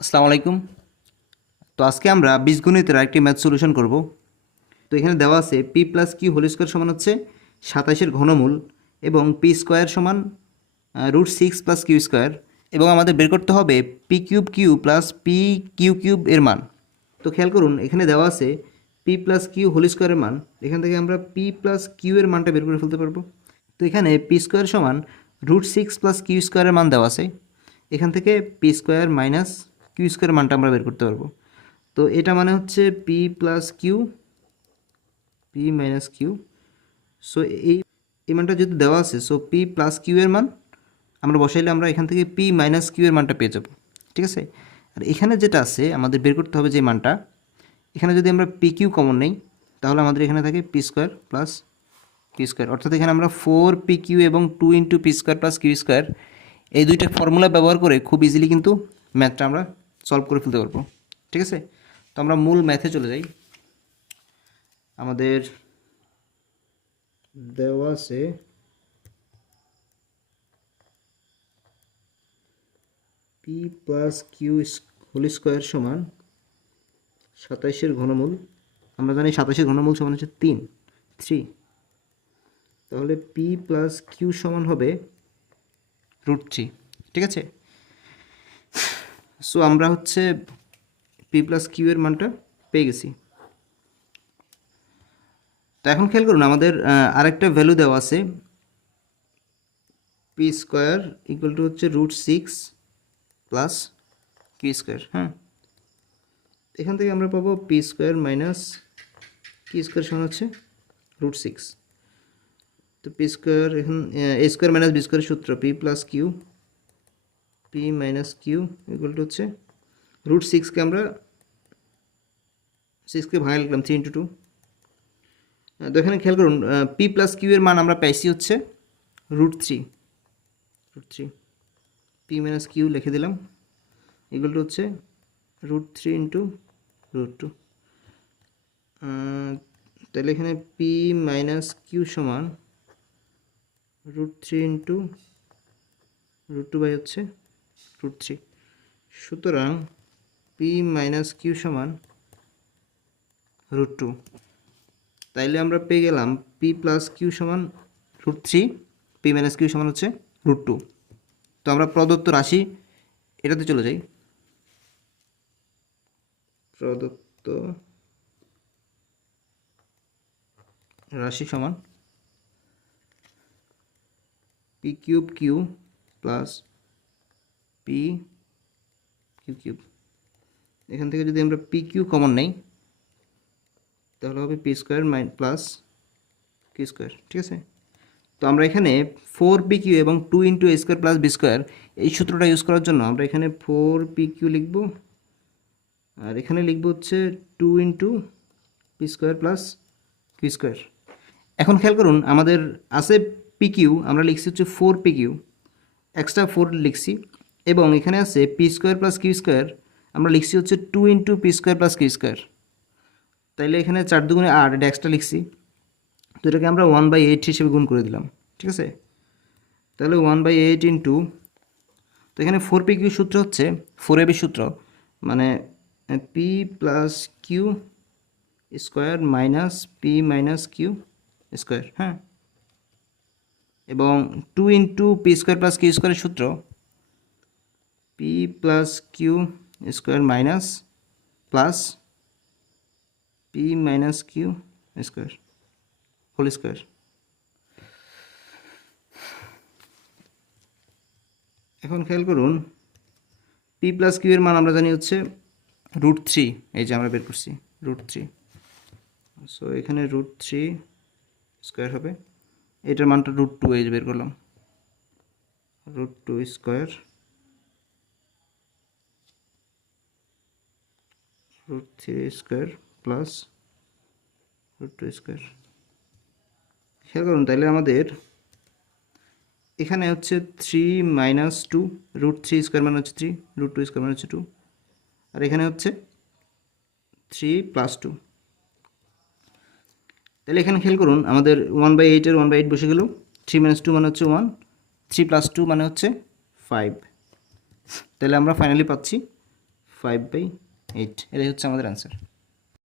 আসসালামু আলাইকুম। তো আজকে আমরা বীজগণিতের আরেকটি ম্যাথ সলিউশন করব। তো এখানে দেওয়া আছে P plus Q whole square সমান হচ্ছে 27-এর ঘনমূল এবং পি স্কোয়ার সমান √6 প্লাস কিউ স্কোয়ার, এবং আমাদের বের করতে হবে P cube Q plus P Q cube এর মান। তো খেয়াল করুন, এখানে দেওয়া আছে পি প্লাস কিউ হোল স্কোয়ারের মান। এখান থেকে আমরা পি প্লাস কিউ এর মানটা বের করে ফেলতে পারবো। তো এখানে পি স্কোয়ার সমান √6 প্লাস কিউ স্কোয়ারের মান দেওয়া আছে। এখান থেকে P square minus Q square মানটা আমরা বের করতে পারবো। তো এটা মানে হচ্ছে P plus Q, P minus Q. So এই এই মানটা যদি দেওয়া আছে, সো পি প্লাস কিউ এর মান আমরা বসাইলে আমরা এখান থেকে পি মাইনাস কিউ এর মানটা পেয়ে যাব। ঠিক আছে, আর এখানে যেটা আছে আমাদের বের করতে হবে যে মানটা, এখানে যদি আমরা পি কিউ কমন নেই তাহলে আমাদের এখানে থাকে P square plus Q square, অর্থাৎ এখানে আমরা 4 PQ এবং 2 × P square plus Q square এই দুইটা ফর্মুলা ব্যবহার করে খুব ইজিলি কিন্তু ম্যাথটা আমরা সলভ করে ফেলতে পারবো। ঠিক আছে, তো আমরা মূল ম্যাথে চলে যাই। আমাদের দেওয়া আছে P plus Q whole square সমান 27-এর ঘনমূল। আমরা জানি 27-এর ঘনমূল সমান হচ্ছে 3। তাহলে পি প্লাস কিউ সমান হবে √3। ঠিক আছে, সো আমরা হচ্ছে পি প্লাস কিউ এর মানটা পেয়ে গেছি। তো এখন খেয়াল করুন, আমাদের আরেকটা ভ্যালু দেওয়া আছে পি স্কোয়ার ইকুয়াল টু হচ্ছে √6 প্লাস কিউ স্কোয়ার। হ্যাঁ, এখান থেকে আমরা পাবো P square minus Q square সমান হচ্ছে √6। তো পি স্কোয়ার, এখন এ স্কোয়ার মাইনাস বি স্কোয়ারের সূত্র P plus Q, P minus Q equal to হচ্ছে √6কে আমরা 6কে ভাঙা লিখলাম 3 × 2। তো এখানে খেয়াল করুন, পি প্লাস কিউ এর মান আমরা পাইছি হচ্ছে √3। পি মাইনাস কিউ লিখে দিলাম ইকুয়াল টু হচ্ছে √3 × √2। তাহলে এখানে পি মাইনাস কিউ সমান √3 × √2 হচ্ছে √3। সুতরাং পি মাইনাস কিউ সমান √2। তাইলে আমরা পেয়ে গেলাম পি প্লাস কিউ সমান √3, পি মাইনাস কিউ সমান হচ্ছে √2। তো আমরা প্রদত্ত রাশি এটাতে চলে যাই। প্রদত্ত রাশি সমান P cube Q plus P Q cube. এখান থেকে যদি আমরা পি কিউ কমন নেই তাহলে হবে P square plus Q square. ঠিক আছে, তো আমরা এখানে 4PQ এবং 2 × a square plus B square এই সূত্রটা ইউজ করার জন্য আমরা এখানে 4PQ লিখব, আর এখানে লিখব হচ্ছে 2 × P square plus Q square. এখন খেয়াল করুন, আমাদের আছে PQ, আমরা লিখছি হচ্ছে 4PQ, এক্সট্রা 4 লিখছি, এবং এখানে আছে P square plus Q square, আমরা লিখছি হচ্ছে 2 × P square plus Q square. তাইলে এখানে 4 × 2 = 8, এটা এক্সট্রা লিখছি। তো এটাকে আমরা 1/8 হিসেবে গুণ করে দিলাম। ঠিক আছে, তাহলে 1/8 ইন্টু, তো এখানে 4PQ সূত্র হচ্ছে 4AB সূত্র, মানে P plus Q square minus P minus Q square. হ্যাঁ, এবং 2 × পি স্কোয়ার প্লাস কিউ স্কোয়ারের সূত্র P plus Q square minus plus P minus Q square whole square. এখন খেয়াল করুন, পি প্লাস কিউ এর মান আমরা জানি হচ্ছে √3, এই যে আমরা বের করছি √3। সো এখানে √3 স্কোয়ার হবে, এটার মানটা √2, এই যে বের করলাম √2 স্কোয়ার, √3 স্কোয়ার প্লাস √2 স্কোয়ার। খেয়াল করুন, তাহলে আমাদের এখানে হচ্ছে 3 - 2, √3 স্কোয়ার মানে হচ্ছে 3, √2 স্কোয়ার মানে হচ্ছে 2, আর এখানে হচ্ছে 3 + 2। তাহলে এখানে খেয়াল করুন, আমাদের 1/8 এর 1/8 বসে গেল, 3 - 2 মানে হচ্ছে 1, 3 + 2 মানে হচ্ছে 5। তাহলে আমরা ফাইনালি পাচ্ছি 5/8, এটাই হচ্ছে আমাদের অ্যান্সার।